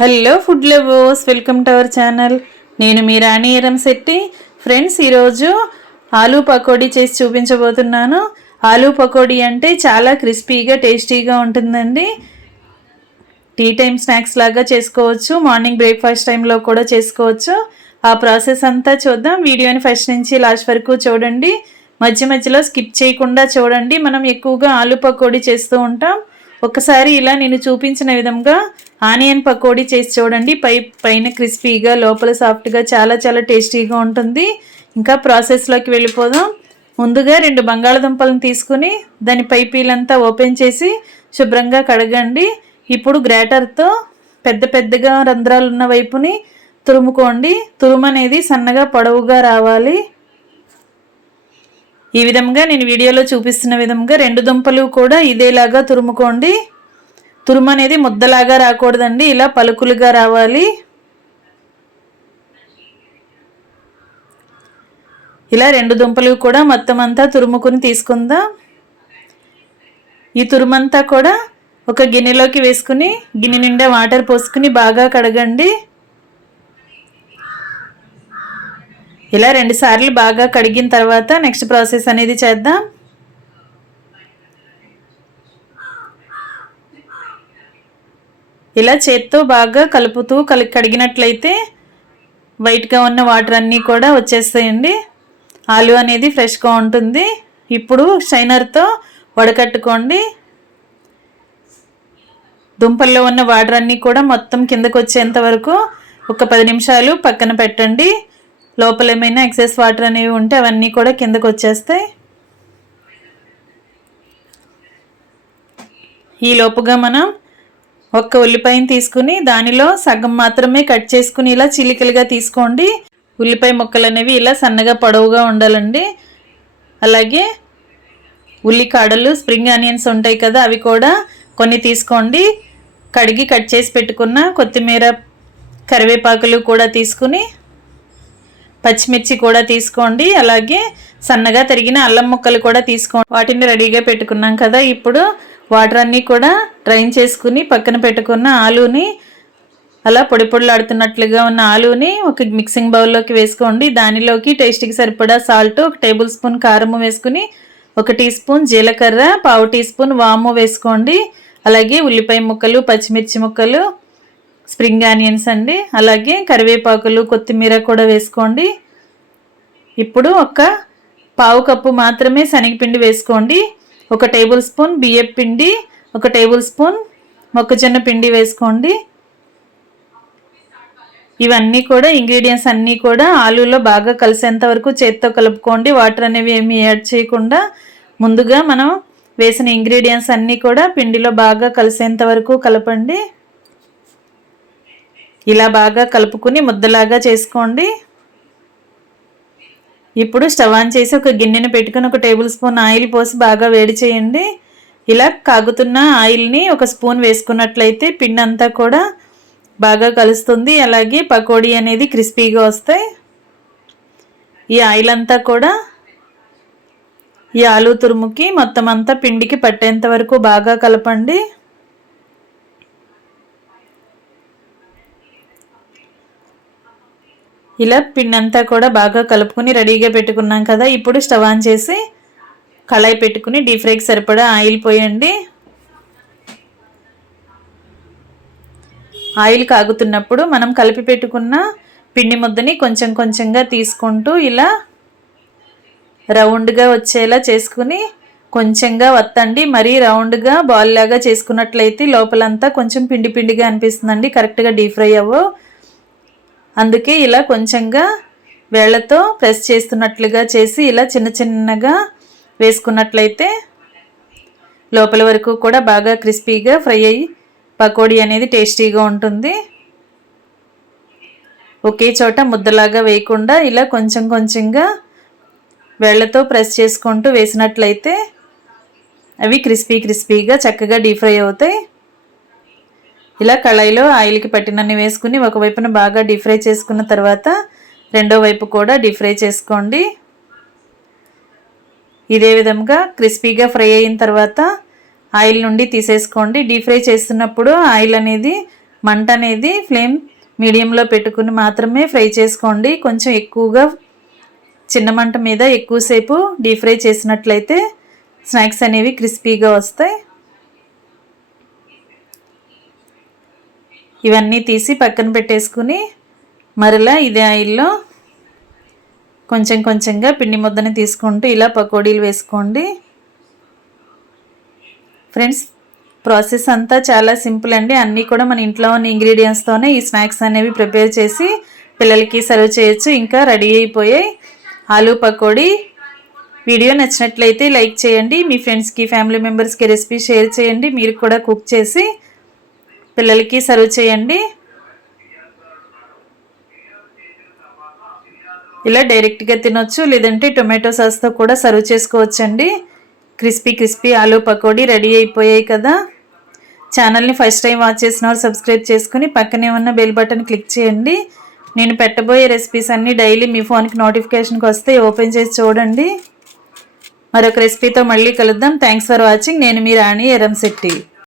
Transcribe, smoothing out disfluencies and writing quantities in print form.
Hello food lovers, welcome to our channel. నేను మీ రాణి Eramsetti. Friends, ఈరోజు ఆలూ పకోడీ చేసి చూపించబోతున్నాను. ఆలూ పకోడీ అంటే చాలా క్రిస్పీగా టేస్టీగా ఉంటుందండి. టీ టైం స్నాక్స్ లాగా చేసుకోవచ్చు, మార్నింగ్ బ్రేక్ఫాస్ట్ టైంలో కూడా చేసుకోవచ్చు. ఆ ప్రాసెస్ అంతా చూద్దాం. వీడియోని ఫస్ట్ నుంచి లాస్ట్ వరకు చూడండి. మధ్య మధ్యలో స్కిప్ చేయకుండా చూడండి. మనం ఎక్కువగా ఆలూ పకోడీ చేస్తూ ఉంటాం. ఒకసారి ఇలా నేను చూపించిన విధంగా ఆనియన్ పకోడీ చేసి చూడండి. పైన క్రిస్పీగా, లోపల సాఫ్ట్గా, చాలా చాలా టేస్టీగా ఉంటుంది. ఇంకా ప్రాసెస్లోకి వెళ్ళిపోదాం. ముందుగా 2 బంగాళదుంపలను తీసుకుని దాని పీలంతా ఓపెన్ చేసి శుభ్రంగా కడగండి. ఇప్పుడు గ్రేటర్తో పెద్ద పెద్దగా రంధ్రాలు ఉన్న వైపుని తురుముకోండి. తురుము అనేది సన్నగా పొడవుగా రావాలి. ఈ విధంగా నేను వీడియోలో చూపిస్తున్న విధంగా 2 దుంపలు కూడా ఇదేలాగా తురుముకోండి. తురుము అనేది ముద్దలాగా రాకూడదండి, ఇలా పలుకులుగా రావాలి. ఇలా 2 దుంపలు కూడా మొత్తం అంతా తురుముకుని తీసుకుందాం. ఈ తురుమంతా కూడా ఒక గిన్నెలోకి వేసుకుని గిన్నె నిండా వాటర్ పోసుకుని బాగా కడగండి. ఇలా 2 సార్లు బాగా కడిగిన తర్వాత నెక్స్ట్ ప్రాసెస్ అనేది చేద్దాం. ఇలా చేత్తో బాగా కలుపుతూ కడిగినట్లయితే వైట్గా ఉన్న వాటర్ అన్నీ కూడా వచ్చేస్తాయండి. ఆలు అనేది ఫ్రెష్గా ఉంటుంది. ఇప్పుడు స్ట్రైనర్తో వడకట్టుకోండి. దుంపల్లో ఉన్న వాటర్ అన్నీ కూడా మొత్తం కిందకు వచ్చేంత వరకు ఒక 10 నిమిషాలు పక్కన పెట్టండి. లోపల ఏమైనా ఎక్సెస్ వాటర్ అనేవి ఉంటే అవన్నీ కూడా కిందకు వచ్చేస్తాయి. ఈ లోపుగా మనం ఒక్క ఉల్లిపాయని తీసుకుని దానిలో సగం మాత్రమే కట్ చేసుకుని ఇలా చిలికలుగా తీసుకోండి. ఉల్లిపాయ ముక్కలు అనేవి ఇలా సన్నగా పొడవుగా ఉండాలండి. అలాగే ఉల్లికాడలు, స్ప్రింగ్ ఆనియన్స్ ఉంటాయి కదా, అవి కూడా కొన్ని తీసుకోండి. కడిగి కట్ చేసి పెట్టుకున్న కొత్తిమీర, కరివేపాకులు కూడా తీసుకుని, పచ్చిమిర్చి కూడా తీసుకోండి. అలాగే సన్నగా తరిగిన అల్లం ముక్కలు కూడా తీసుకోండి. వాటిని రెడీగా పెట్టుకున్నాం కదా. ఇప్పుడు వాటర్ అన్నీ కూడా డ్రైన్ చేసుకుని పక్కన పెట్టుకున్న ఆలూని, అలా పొడి పొడిలాడుతున్నట్లుగా ఉన్న ఆలూని ఒక మిక్సింగ్ బౌల్లోకి వేసుకోండి. దానిలోకి టేస్ట్కి సరిపడా సాల్ట్, 1 టేబుల్ స్పూన్ కారము వేసుకుని, 1 టీ స్పూన్ జీలకర్ర, 1/2 టీ స్పూన్ వాము వేసుకోండి. అలాగే ఉల్లిపాయ ముక్కలు, పచ్చిమిర్చి ముక్కలు, స్ప్రింగ్ ఆనియన్స్ అండి, అలాగే కరివేపాకులు, కొత్తిమీర కూడా వేసుకోండి. ఇప్పుడు 1/4 కప్పు మాత్రమే శనగపిండి వేసుకోండి. 1 టేబుల్ స్పూన్ బియ్యం పిండి, 1 టేబుల్ స్పూన్ మొక్కజొన్న పిండి వేసుకోండి. ఇవన్నీ కూడా ఇంగ్రీడియంట్స్ అన్నీ కూడా ఆలూలో బాగా కలిసేంత వరకు చేత్తో కలుపుకోండి. వాటర్ అనేవి ఏమీ యాడ్ చేయకుండా ముందుగా మనం వేసిన ఇంగ్రీడియంట్స్ అన్నీ కూడా పిండిలో బాగా కలిసేంత వరకు కలపండి. ఇలా బాగా కలుపుకుని ముద్దలాగా చేసుకోండి. ఇప్పుడు స్టవ్ ఆన్ చేసి ఒక గిన్నెను పెట్టుకుని 1 టేబుల్ స్పూన్ ఆయిల్ పోసి బాగా వేడి చేయండి. ఇలా కాగుతున్న ఆయిల్ని 1 స్పూన్ వేసుకున్నట్లయితే పిండి అంతా కూడా బాగా కలుస్తుంది. అలాగే పకోడీ అనేది క్రిస్పీగా వస్తాయి. ఈ ఆయిల్ అంతా కూడా ఈ ఆలూ తురుముకి మొత్తం అంతా పిండికి పట్టేంత వరకు బాగా కలపండి. ఇలా పిండి అంతా కూడా బాగా కలుపుకుని రెడీగా పెట్టుకున్నాం కదా. ఇప్పుడు స్టవ్ ఆన్ చేసి కళాయి పెట్టుకుని డీప్ ఫ్రైకి సరిపడా ఆయిల్ పోయండి. ఆయిల్ కాగుతున్నప్పుడు మనం కలిపి పెట్టుకున్న పిండి ముద్దని కొంచెం కొంచెంగా తీసుకుంటూ ఇలా రౌండ్గా వచ్చేలా చేసుకుని కొంచెంగా వత్తండి. మరీ రౌండ్గా బాల్ లాగా చేసుకున్నట్లయితే లోపలంతా కొంచెం పిండి పిండిగా అనిపిస్తుందండి, కరెక్ట్గా డీప్ ఫ్రై అవ్వవు. అందుకే ఇలా కొంచెంగా వేళ్లతో ప్రెస్ చేస్తున్నట్లుగా చేసి ఇలా చిన్న చిన్నగా వేసుకున్నట్లయితే లోపల వరకు కూడా బాగా క్రిస్పీగా ఫ్రై అయ్యి పకోడీ అనేది టేస్టీగా ఉంటుంది. ఒకే చోట ముద్దలాగా వేయకుండా ఇలా కొంచెం కొంచెంగా వేళ్లతో ప్రెస్ చేసుకుంటూ వేసినట్లయితే అవి క్రిస్పీగా చక్కగా డీప్ ఫ్రై అవుతాయి. ఇలా కళాయిలో ఆయిల్కి పట్టినన్ని వేసుకుని ఒకవైపున బాగా డీప్ ఫ్రై చేసుకున్న తర్వాత రెండో వైపు కూడా డీప్ ఫ్రై చేసుకోండి. ఇదే విధంగా క్రిస్పీగా ఫ్రై అయిన తర్వాత ఆయిల్ నుండి తీసేసుకోండి. డీప్ ఫ్రై చేస్తున్నప్పుడు ఆయిల్ అనేది మంట అనేది ఫ్లేమ్ మీడియంలో పెట్టుకుని మాత్రమే ఫ్రై చేసుకోండి. కొంచెం ఎక్కువగా చిన్న మంట మీద ఎక్కువసేపు డీప్ ఫ్రై చేసినట్లయితే స్నాక్స్ అనేవి క్రిస్పీగా వస్తాయి. ఇవన్నీ తీసి పక్కన పెట్టేసుకుని మరలా ఇదే ఆయిల్లో కొంచెం కొంచెంగా పిండి ముద్దని తీసుకుంటూ ఇలా పకోడీలు వేసుకోండి. ఫ్రెండ్స్, ప్రాసెస్ అంతా చాలా సింపుల్ అండి. అన్నీ కూడా మన ఇంట్లో ఉన్న ఇంగ్రీడియంట్స్తోనే ఈ స్నాక్స్ అనేవి ప్రిపేర్ చేసి పిల్లలకి సర్వ్ చేయొచ్చు. ఇంకా రెడీ అయిపోయాయి ఆలూ పకోడీ. వీడియో నచ్చినట్లయితే లైక్ చేయండి. మీ ఫ్రెండ్స్కి, ఫ్యామిలీ మెంబర్స్కి రెసిపీ షేర్ చేయండి. మీరు కూడా కుక్ చేసి పిల్లలకి సర్వ్ చేయండి. ఇలా డైరెక్ట్గా తినొచ్చు, లేదంటే టొమాటో సాస్తో కూడా సర్వ్ చేసుకోవచ్చండి. క్రిస్పీ ఆలూ పకోడీ రెడీ అయిపోయాయి కదా. ఛానల్ని ఫస్ట్ టైం వాచ్ చేసిన వారు సబ్స్క్రైబ్ చేసుకుని పక్కనే ఉన్న బెల్ బటన్ క్లిక్ చేయండి. నేను పెట్టబోయే రెసిపీస్ అన్నీ డైలీ మీ ఫోన్కి నోటిఫికేషన్కి వస్తే ఓపెన్ చేసి చూడండి. మరొక రెసిపీతో మళ్ళీ కలుద్దాం. Thanks for watching. నేను మీ రాణి ఎరంశెట్టి.